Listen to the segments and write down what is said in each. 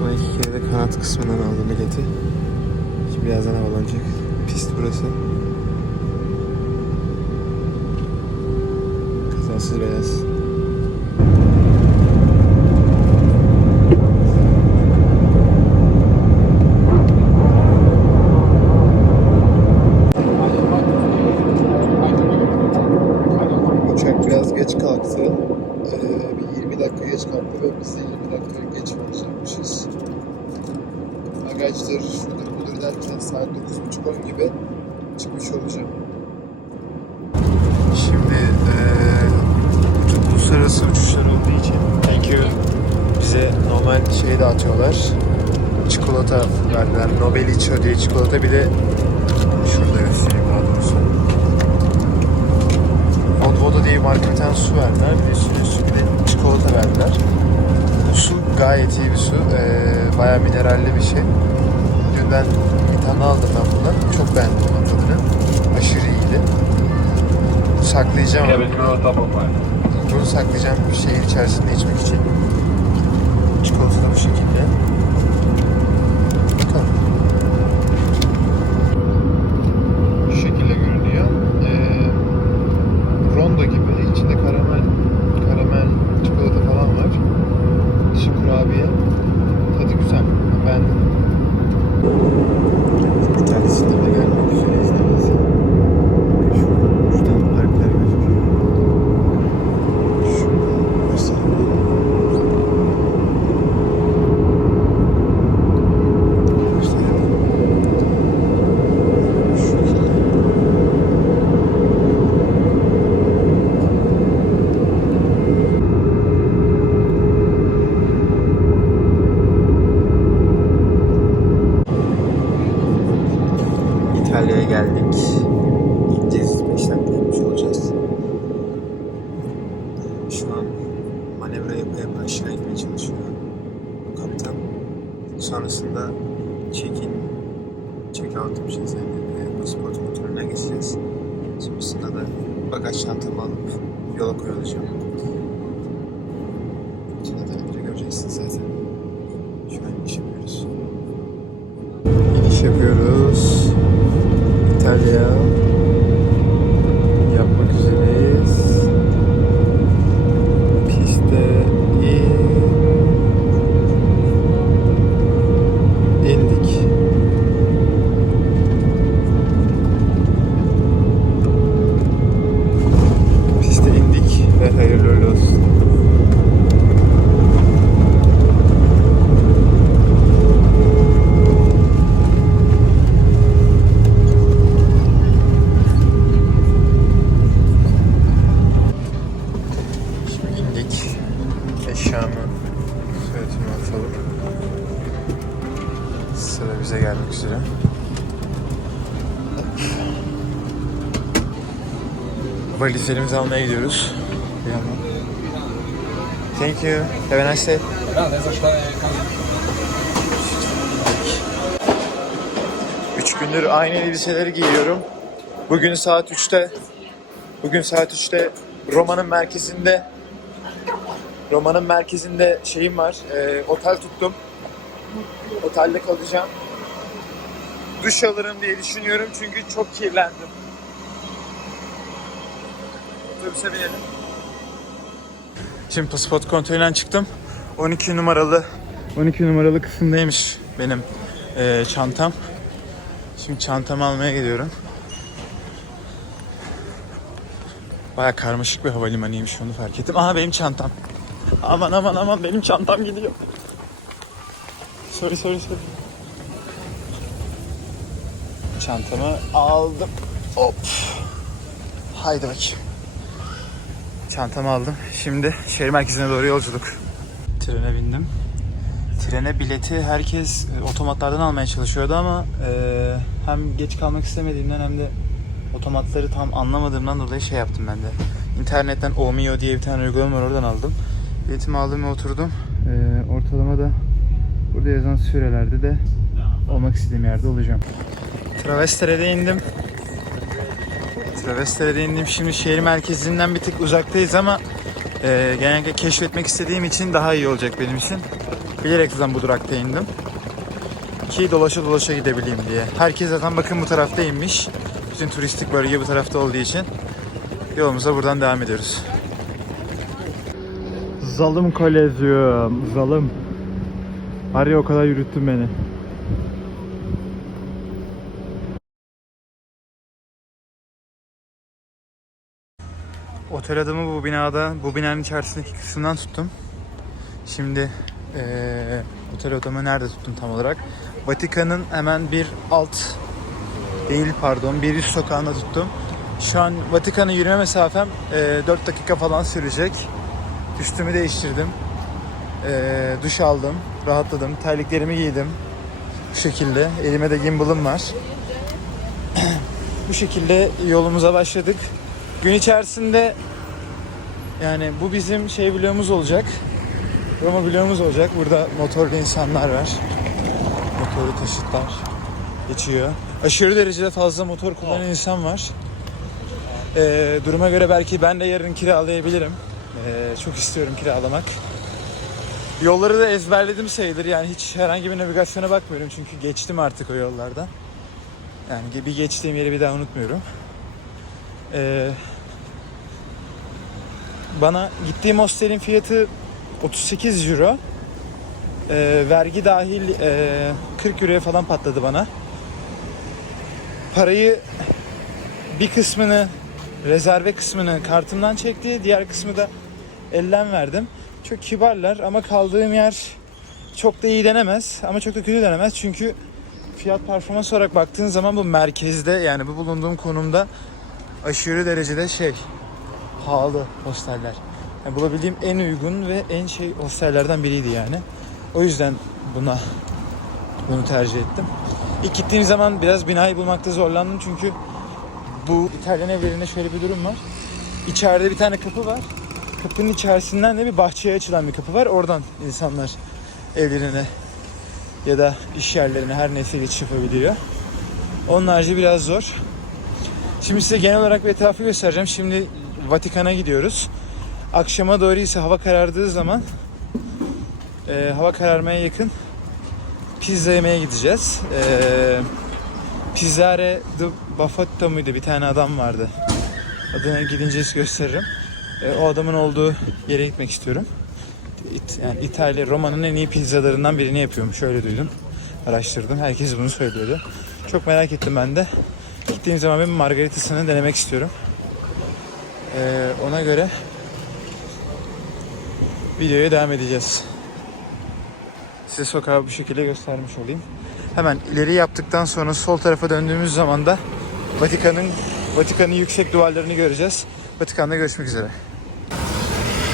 Sonra iki kere de kanat kısmından aldım bileti. Şimdi birazdan havalanacak. Pist burası. Kazasız beyaz. Uçak biraz geç kalktı. Ee, bir 20 dakika geç kalktı ve biz de 20 dakika geç olacakmışız. Bagajdır, şudur budur derken saat 9.30-10 gibi çıkmış olacağım. Şimdi ee, uluslararası uçuşlar olduğu için thank you. Bize normal şey dağıtıyorlar. Çikolata verdiler. Nobel içiyor diye çikolata bir de şurada göstereyim daha doğrusu. Vodvoda diye marka bir tane su verdiler. Bir de üstüne üstü bir de çikolata verdiler. Bu su gayet iyi bir su. Ee, bayağı mineralli bir şey. Dünden bir tane aldım ben bundan. Çok beğendim bunun tadını. Aşırı iyiydi. Saklayacağım ama bunu, bunu saklayacağım şehir içerisinde içmek için. Çikolata da bu şekilde. Valizlerimizi almaya gidiyoruz. Thank you. Have a nice day. Üç gündür aynı elbiseleri giyiyorum. Bugün saat 3'te Bugün saat 3'te Roma'nın merkezinde Roma'nın merkezinde şeyim var. e, otel tuttum. Otelde kalacağım. Duş alırım diye düşünüyorum çünkü çok kirlendim. Otobüse binelim. Şimdi pasaport kontrolünden çıktım. 12 numaralı 12 numaralı kısımdaymış benim e, çantam. Şimdi çantamı almaya gidiyorum. Baya karmaşık bir havalimanıymış onu fark ettim. Aha benim çantam. Aman aman aman benim çantam gidiyor. Sorry sorry sorry. Çantamı aldım. Hop. Haydi bakayım. Çantamı aldım. Şimdi şehir merkezine doğru yolculuk. Trene bindim. Trene bileti herkes e, otomatlardan almaya çalışıyordu ama e, hem geç kalmak istemediğimden hem de otomatları tam anlamadığımdan dolayı şey yaptım ben de. İnternetten Omio diye bir tane uygulama var oradan aldım. Biletimi aldım ve oturdum. Ee, ortalama da burada yazan sürelerde de olmak istediğim yerde olacağım. Travestere'de indim. Travestere'de indim. Şimdi şehir merkezinden bir tık uzaktayız ama e, genellikle keşfetmek istediğim için daha iyi olacak benim için. Bilerek zaten bu durakta indim. Ki dolaşa dolaşa gidebileyim diye. Herkes zaten bakın bu tarafta inmiş. Bütün turistik bölge bu tarafta olduğu için yolumuza buradan devam ediyoruz. Zalım Kolezyum. Zalım. Var ya o kadar yürüttün beni. Otel adımı bu binada, bu binanın içerisindeki kısımdan tuttum. Şimdi eee otel odamı nerede tuttum tam olarak? Vatikan'ın hemen bir alt değil pardon bir üst sokağında tuttum. Şu an Vatikan'a yürüme mesafem eee 4 dakika falan sürecek. Üstümü değiştirdim. Eee, duş aldım, rahatladım, terliklerimi giydim. Bu şekilde. Elime de gimbal'ım var. Bu şekilde yolumuza başladık. Gün içerisinde yani bu bizim şey vlogumuz olacak. Roma vlogumuz olacak. Burada motorlu insanlar var. Motorlu taşıtlar geçiyor. Aşırı derecede fazla motor kullanan insan var. Ee, duruma göre belki ben de yarın kiralayabilirim. Ee, çok istiyorum kiralamak. Yolları da ezberledim sayılır. Yani hiç herhangi bir navigasyona bakmıyorum. Çünkü geçtim artık o yollardan. Yani bir geçtiğim yeri bir daha unutmuyorum. Ee, bana gittiğim hostelin fiyatı 38 euro. Ee, vergi dahil e, 40 euroya falan patladı bana. Parayı bir kısmını rezerve kısmını kartımdan çekti. Diğer kısmı da elden verdim. Çok kibarlar ama kaldığım yer çok da iyi denemez ama çok da kötü denemez. Çünkü fiyat performans olarak baktığın zaman bu merkezde yani bu bulunduğum konumda aşırı derecede şey pahalı hosteller. Yani bulabildiğim en uygun ve en şey hostellerden biriydi yani. O yüzden buna bunu tercih ettim. İlk gittiğim zaman biraz binayı bulmakta zorlandım çünkü bu İtalyan evlerinde şöyle bir durum var. İçeride bir tane kapı var. Kapının içerisinden de bir bahçeye açılan bir kapı var. Oradan insanlar evlerine ya da iş yerlerine her neyse geçiş yapabiliyor. Onun harici biraz zor. Şimdi size genel olarak bir etrafı göstereceğim. Şimdi Vatikan'a gidiyoruz. Akşama doğru ise hava karardığı zaman e, hava kararmaya yakın pizza yemeye gideceğiz. E, Pizzare de Baffatto muydu? Bir tane adam vardı. Adını gidince gösteririm. E, o adamın olduğu yere gitmek istiyorum. İt- yani İtalya, Roma'nın en iyi pizzalarından birini yapıyormuş. Şöyle duydum. Araştırdım. Herkes bunu söylüyordu. Çok merak ettim ben de. Gittiğim zaman bir margaritasını denemek istiyorum. E, ona göre videoya devam edeceğiz. Size sokağı bu şekilde göstermiş olayım. Hemen ileri yaptıktan sonra sol tarafa döndüğümüz zaman da Vatikan'ın Vatikan'ın yüksek duvarlarını göreceğiz. Vatikan'da görüşmek üzere.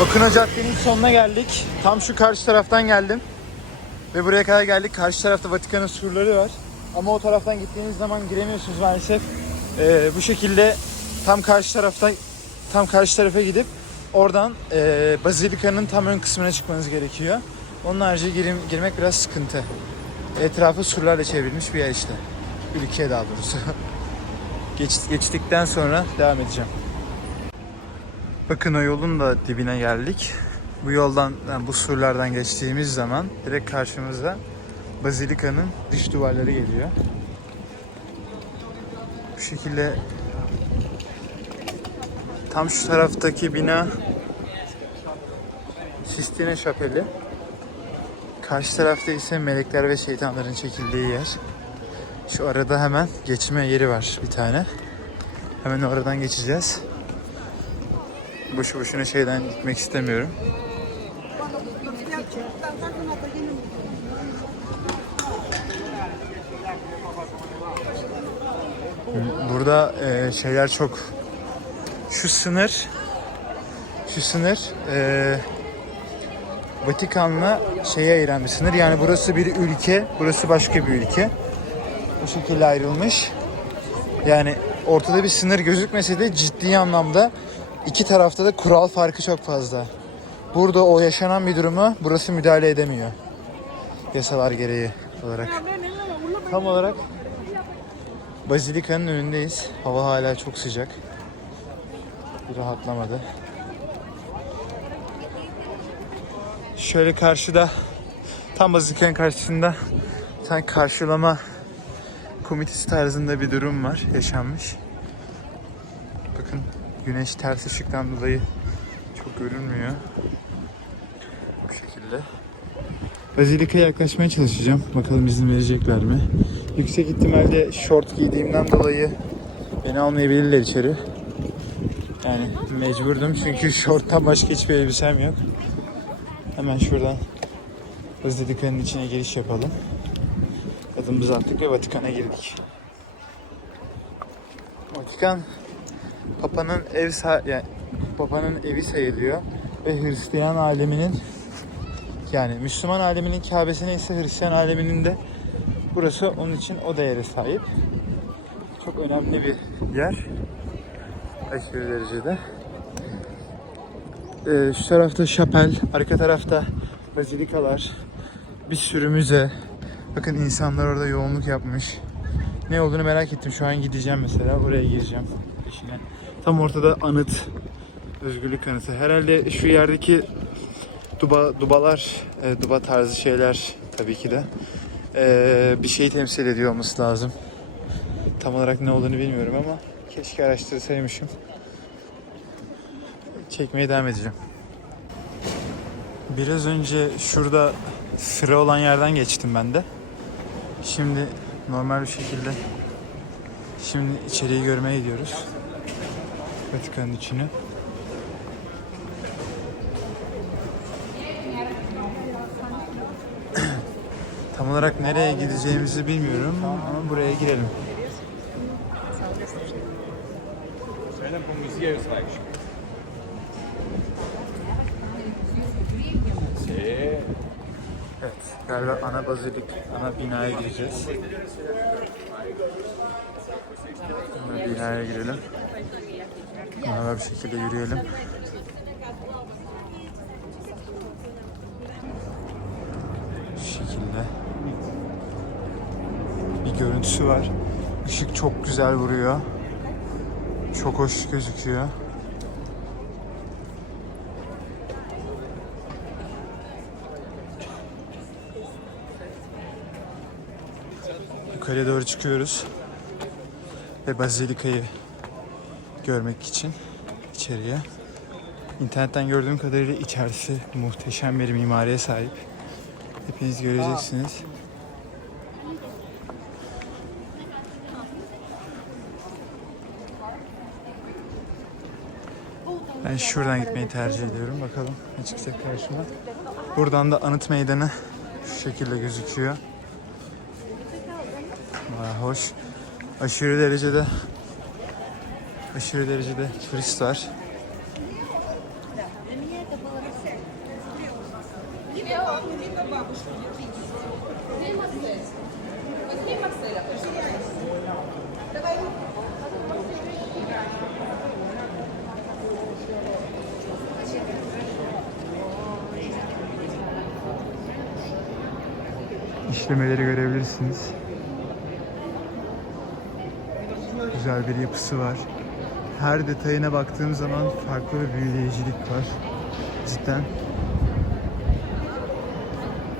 Bakın caddenin sonuna geldik. Tam şu karşı taraftan geldim. Ve buraya kadar geldik. Karşı tarafta Vatikan'ın surları var. Ama o taraftan gittiğiniz zaman giremiyorsunuz maalesef. Ee, bu şekilde tam karşı tarafta tam karşı tarafa gidip oradan e, Bazilika'nın tam ön kısmına çıkmanız gerekiyor. Onun harici girim, girmek biraz sıkıntı. Etrafı surlarla çevrilmiş bir yer işte. Ülke daha doğrusu. Geç, geçtikten sonra devam edeceğim. Bakın o yolun da dibine geldik. Bu yoldan, yani bu surlardan geçtiğimiz zaman direkt karşımıza Bazilika'nın dış duvarları geliyor. Bu şekilde tam şu taraftaki bina Sistine Şapeli. Karşı tarafta ise melekler ve şeytanların çekildiği yer. Şu arada hemen geçme yeri var bir tane. Hemen oradan geçeceğiz. Boşu boşuna şeyden gitmek istemiyorum. Burada e, şeyler çok. Şu sınır, şu sınır e, Vatikan'la şeye ayıran bir sınır. Yani burası bir ülke, burası başka bir ülke. Bu şekilde ayrılmış. Yani ortada bir sınır gözükmese de ciddi anlamda iki tarafta da kural farkı çok fazla. Burada o yaşanan bir durumu burası müdahale edemiyor. Yasalar gereği olarak. Tam olarak Bazilika'nın önündeyiz. Hava hala çok sıcak. Bir rahatlamadı. Şöyle karşıda Tam Bazilika'nın karşısında tane karşılama komitesi tarzında bir durum var yaşanmış. Bakın güneş ters ışıktan dolayı çok görünmüyor. Bu şekilde. Bazilika'ya yaklaşmaya çalışacağım. Bakalım izin verecekler mi? Yüksek ihtimalle short giydiğimden dolayı beni almayabilirler içeri. Yani mecburdum çünkü şorttan başka hiçbir elbisem yok. Hemen şuradan Bazilika'nın içine giriş yapalım. Adımımızı attık ve Vatikan'a girdik. Vatikan Papa'nın ev yani Papa'nın evi sayılıyor ve Hristiyan aleminin yani Müslüman aleminin Kabe'si ise Hristiyan aleminin de burası onun için o değere sahip. Çok önemli bir yer. Aşırı derecede. Ee, şu tarafta şapel, arka tarafta bazilikalar, bir sürü müze. Bakın insanlar orada yoğunluk yapmış. Ne olduğunu merak ettim. Şu an gideceğim mesela. Oraya gireceğim. İşine. Tam ortada anıt. Özgürlük anıtı. Herhalde şu yerdeki duba, dubalar, e, duba tarzı şeyler tabii ki de e, bir şeyi temsil ediyor olması lazım. Tam olarak ne olduğunu bilmiyorum ama keşke araştırsaymışım. Çekmeye devam edeceğim. Biraz önce şurada sıra olan yerden geçtim ben de. Şimdi normal bir şekilde şimdi içeriği görmeye gidiyoruz. Vatikan'ın içine. Tam olarak nereye gideceğimizi bilmiyorum ama buraya girelim. Evet, galiba ana bazilik, ana binaya gireceğiz. Ana binaya girelim. Normal bir şekilde yürüyelim. Şu şekilde. Bir görüntüsü var. Işık çok güzel vuruyor. Çok hoş gözüküyor. Yukarıya doğru çıkıyoruz. Ve Bazilika'yı görmek için içeriye. İnternetten gördüğüm kadarıyla içerisi muhteşem bir mimariye sahip. Hepiniz göreceksiniz. Ben şuradan gitmeyi tercih ediyorum. Bakalım ne çıkacak karşıma. Buradan da anıt meydanı şu şekilde gözüküyor. Hoş. Aşırı derecede aşırı derecede turist var. İşlemeleri görebilirsiniz. Güzel bir yapısı var. Her detayına baktığım zaman farklı bir büyüleyicilik var. Cidden.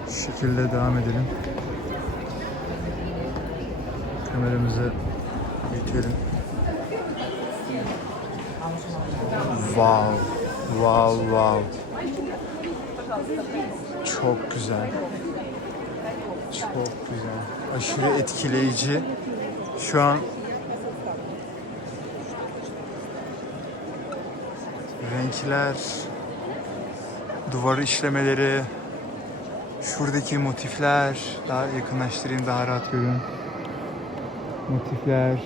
Şu şekilde devam edelim. Kameramızı büyütelim. Wow. Wow wow. Çok güzel. Çok güzel. Aşırı etkileyici. Şu an renkler, duvar işlemeleri, şuradaki motifler, daha yakınlaştırayım daha rahat görün. Motifler.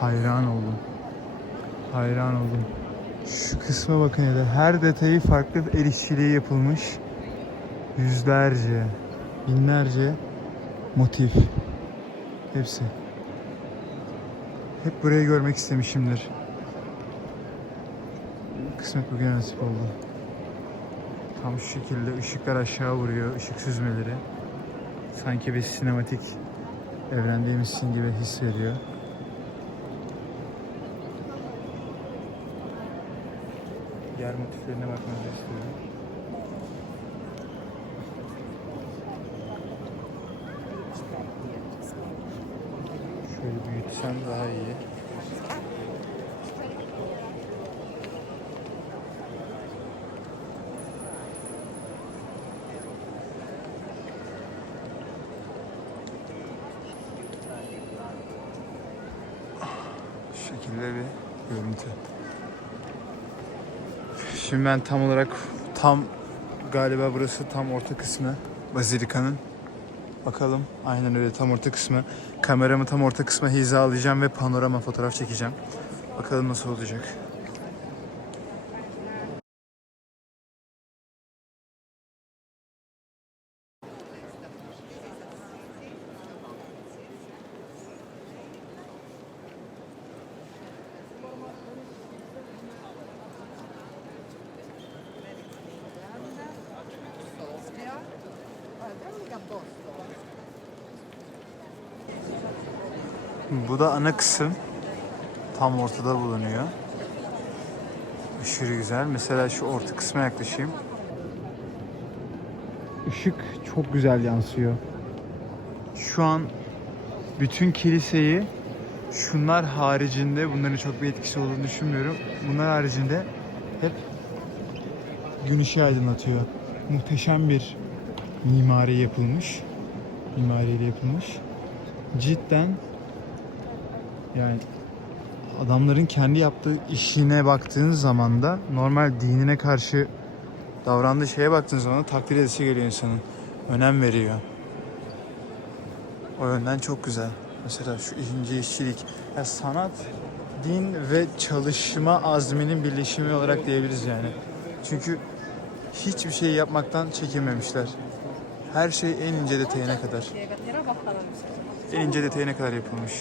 Hayran oldum. Hayran oldum. Şu kısma bakın ya da her detayı farklı el işçiliği yapılmış. Yüzlerce, binlerce motif. Hepsi. Hep burayı görmek istemişimdir. Kısmet bugün nasip oldu. Tam şu şekilde ışıklar aşağı vuruyor, ışık süzmeleri. Sanki bir sinematik evrendeymişsin gibi his veriyor. Diğer motiflerine bakmanızı istiyorum. Büyütsem daha iyi. Şekilde bir görüntü. Şimdi ben tam olarak tam galiba burası tam orta kısmı Bazilika'nın. Bakalım aynen öyle tam orta kısmı. Kameramı tam orta kısma hizalayacağım ve panorama fotoğraf çekeceğim. Bakalım nasıl olacak. Bu da ana kısım. Tam ortada bulunuyor. Aşırı güzel. Mesela şu orta kısma yaklaşayım. Işık çok güzel yansıyor. Şu an bütün kiliseyi şunlar haricinde bunların çok bir etkisi olduğunu düşünmüyorum. Bunlar haricinde hep gün ışığı aydınlatıyor. Muhteşem bir mimari yapılmış. Mimariyle yapılmış. Cidden yani adamların kendi yaptığı işine baktığın zaman da normal dinine karşı davrandığı şeye baktığın zaman da takdir edisi geliyor insanın. Önem veriyor. O yönden çok güzel. Mesela şu ince işçilik. Ya sanat, din ve çalışma azminin birleşimi olarak diyebiliriz yani. Çünkü hiçbir şey yapmaktan çekinmemişler. Her şey en ince detayına kadar. En ince detayına kadar yapılmış.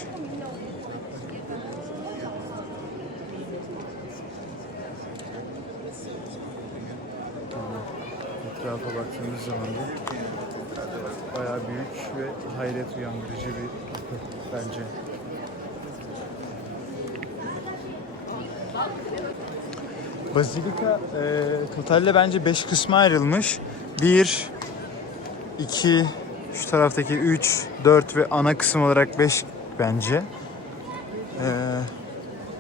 Etrafa baktığımız zaman da bayağı büyük ve hayret uyandırıcı bir yapı bence. Bazilika e, totalde bence 5 kısma ayrılmış. 1, 2, şu taraftaki 3, 4 ve ana kısım olarak 5 bence. E,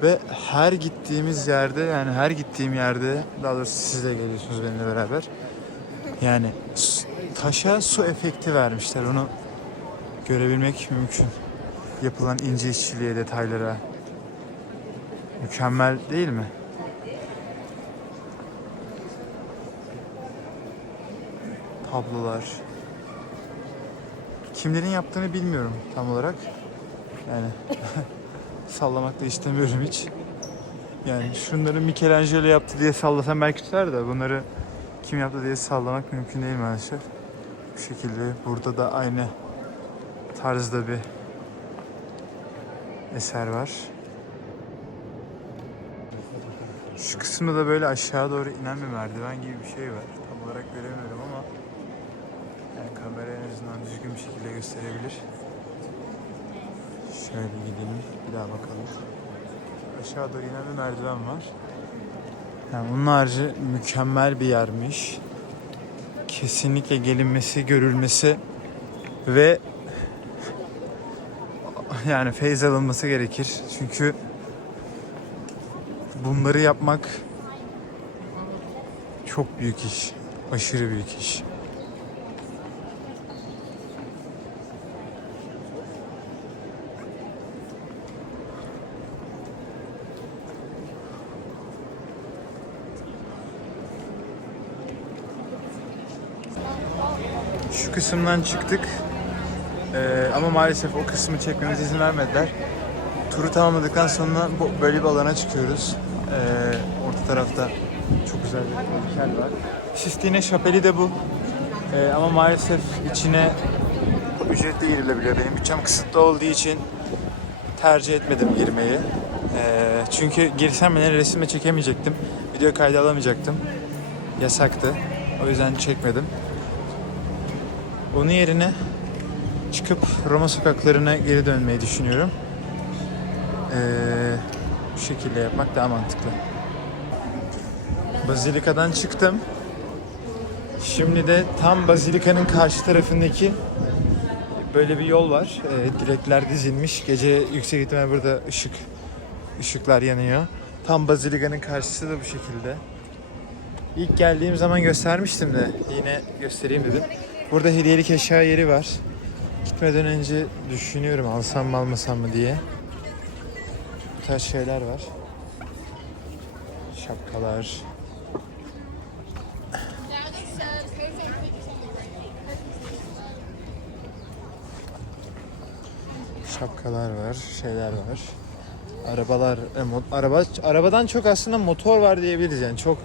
ve her gittiğimiz yerde yani her gittiğim yerde daha doğrusu siz de geliyorsunuz benimle beraber. Yani taşa su efekti vermişler. Onu görebilmek mümkün. Yapılan ince işçiliğe, detaylara. Mükemmel değil mi? Tablolar. Kimlerin yaptığını bilmiyorum tam olarak. Yani sallamak da istemiyorum hiç. Yani şunları Michelangelo yaptı diye sallasam belki tutar da bunları kim yaptı diye sallamak mümkün değil maalesef. Bu şekilde burada da aynı tarzda bir eser var. Şu kısımda da böyle aşağı doğru inen bir merdiven gibi bir şey var. Tam olarak göremiyorum ama yani kamera en azından düzgün bir şekilde gösterebilir. Şöyle gidelim bir daha bakalım. Aşağı doğru inen bir merdiven var. Yani bunun harici mükemmel bir yermiş. Kesinlikle gelinmesi, görülmesi ve yani feyz alınması gerekir. Çünkü bunları yapmak çok büyük iş. Aşırı büyük iş. Kısımdan çıktık. Ee, ama maalesef o kısmı çekmemize izin vermediler. Turu tamamladıktan sonra bu- böyle bir alana çıkıyoruz. Ee, orta tarafta çok güzel bir heykel var. Sistine Şapeli de bu. Ee, ama maalesef içine ücretli girilebiliyor. Benim bütçem kısıtlı olduğu için tercih etmedim girmeyi. Ee, çünkü girsem bile resimle çekemeyecektim. Video kaydı alamayacaktım. Yasaktı. O yüzden çekmedim. Onun yerine çıkıp Roma sokaklarına geri dönmeyi düşünüyorum. Ee, bu şekilde yapmak daha mantıklı. Bazilika'dan çıktım. Şimdi de tam Bazilika'nın karşı tarafındaki böyle bir yol var. Ee, direkler dizilmiş. Gece yüksek ihtimal burada ışık ışıklar yanıyor. Tam Bazilika'nın karşısı da bu şekilde. İlk geldiğim zaman göstermiştim de yine göstereyim dedim. Burada hediyelik eşya yeri var. Gitmeden önce düşünüyorum alsam mı almasam mı diye. Bu tarz şeyler var. Şapkalar. Şapkalar var, şeyler var. Arabalar, e, araba arabadan çok aslında motor var diyebiliriz yani çok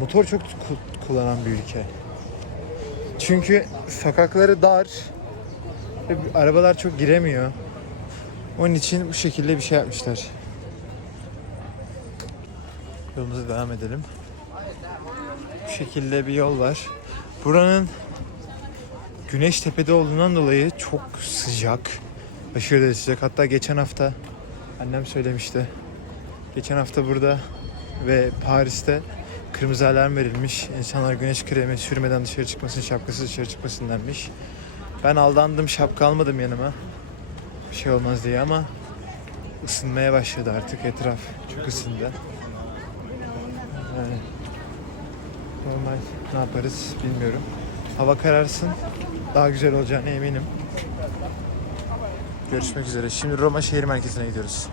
motor çok ku- kullanan bir ülke. Çünkü sokakları dar ve arabalar çok giremiyor. Onun için bu şekilde bir şey yapmışlar. Yolumuza devam edelim. Bu şekilde bir yol var. Buranın güneş tepede olduğundan dolayı çok sıcak. Aşırı derece sıcak. Hatta geçen hafta annem söylemişti. Geçen hafta burada ve Paris'te kırmızı alarm verilmiş. İnsanlar güneş kremi sürmeden dışarı çıkmasın, şapkasız dışarı çıkmasın denmiş. Ben aldandım, şapka almadım yanıma. Bir şey olmaz diye ama ısınmaya başladı artık etraf. Çok ısındı. Yani normal ne yaparız bilmiyorum. Hava kararsın. Daha güzel olacağına eminim. Görüşmek üzere. Şimdi Roma şehir merkezine gidiyoruz.